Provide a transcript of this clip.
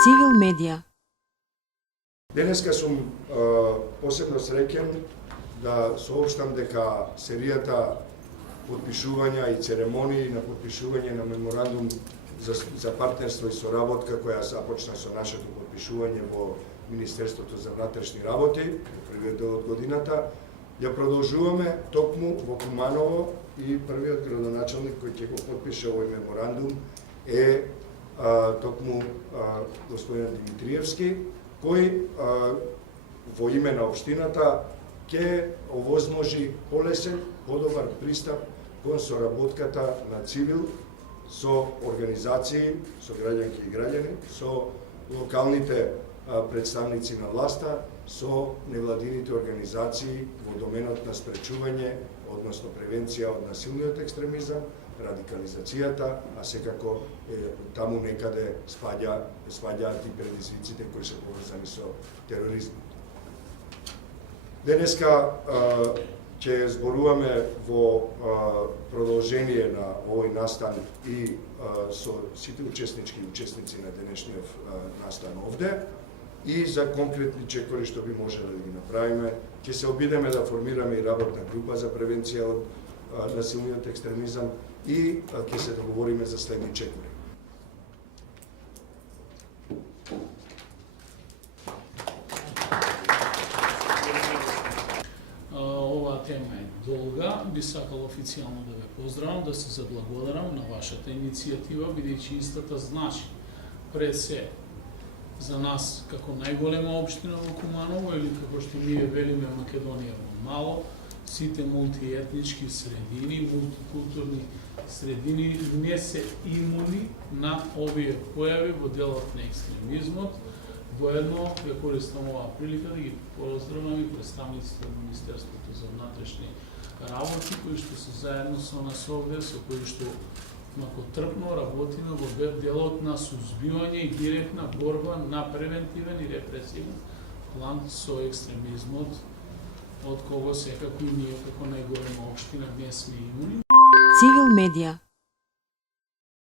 Civil Медија. Денеска сум посебно среќен да соопштам дека серијата потпишувања и церемонии на потпишување на меморандум за партнерство и соработка која започна со нашето потпишување во Министерството за внатрешни работи во првиот дел од годината, ја продолжуваме токму во Куманово и првиот градоначалник кој ќе го потпише овој меморандум е токму господин Димитриевски, кој во име на општината ќе овозможи полесен, подобар пристап кон соработката на Цивил со организации, со граѓанки и граѓани, со локалните представници на власта, со невладините организации во доменот на спречување, односно превенција од насилниот екстремизам, радикализацијата, а секако таму некаде спаѓаат и предизвиците кои се поврзани со тероризмот. Денеска ќе зборуваме во продолжение на овој настан и со сите учесници на денешниот настан овде и за конкретни чекори што би можеле да ги направиме. Ќе се обидеме да формираме и работна група за превенција од насилниот екстремизам и ќе се договориме за следни чекори. Оваа тема е долга, би сакал официјално да ве поздравам, да се заблагодарам на вашата иницијатива, бидејќи истата значи пред се за нас како најголема општина во Куманово или како што ние велиме Македонија во мало, сите мултиетнички средини, мултикултурни средини не се имуни на овие појави во делот на екстремизмот. Воедно ја користам оваа прилика да ги поздравам и представниците од Министерството за внатрешни работи, кои што се заедно со нас овде, со кои што трпно работиме во делот на сузбивање и директна борба на превентивен и репресивен план со екстремизмот, од кого секако и ние како најголема општина не сме имуни. Civil Медија.